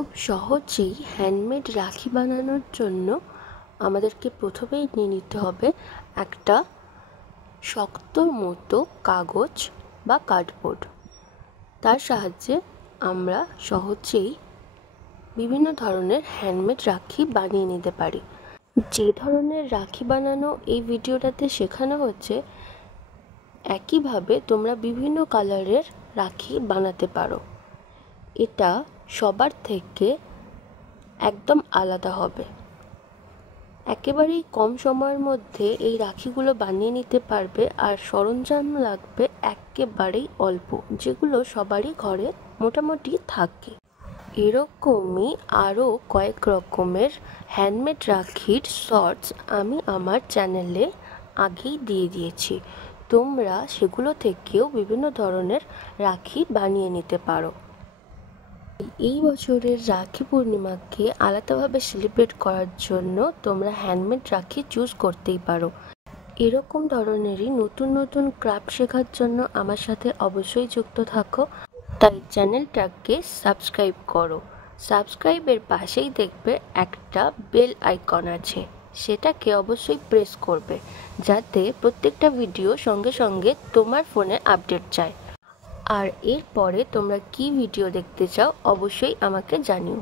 খুব সহজেই হ্যান্ডমেড রাখি বানানোর জন্য আমাদেরকে প্রথমেই নিয়ে নিতে হবে একটা শক্ত মতো কাগজ বা কার্ডবোর্ড। তার সাহায্যে আমরা সহজেই বিভিন্ন ধরনের হ্যান্ডমেড রাখি বানিয়ে নিতে পারি। যে ধরনের রাখি বানানো এই ভিডিওটাতে শেখানো হচ্ছে, একইভাবে তোমরা বিভিন্ন কালারের রাখি বানাতে পারো। এটা সবার থেকে একদম আলাদা হবে। একেবারেই কম সময়ের মধ্যে এই রাখিগুলো বানিয়ে নিতে পারবে, আর সরঞ্জাম লাগবে একেবারেই অল্প, যেগুলো সবারই ঘরে মোটামুটি থাকে। এরকমই আরও কয়েক রকমের হ্যান্ডমেড রাখির শর্টস আমি আমার চ্যানেলে আগেই দিয়ে দিয়েছি। তোমরা সেগুলো থেকেও বিভিন্ন ধরনের রাখি বানিয়ে নিতে পারো। এই বছরের রাখি পূর্ণিমাকে আলাদাভাবে সেলিব্রেট করার জন্য তোমরা হ্যান্ডমেড রাখি চুজ করতেই পারো। এরকম ধরনেরই নতুন নতুন ক্রাফট শেখার জন্য আমার সাথে অবশ্যই যুক্ত থাকো। তাই চ্যানেলটাকে সাবস্ক্রাইব করো। সাবস্ক্রাইবের পাশেই দেখবে একটা বেল আইকন আছে, সেটাকে অবশ্যই প্রেস করবে, যাতে প্রত্যেকটা ভিডিও সঙ্গে সঙ্গে তোমার ফোনে আপডেট যায়। আর এরপরে তোমরা কি ভিডিও দেখতে চাও অবশ্যই আমাকে জানিও।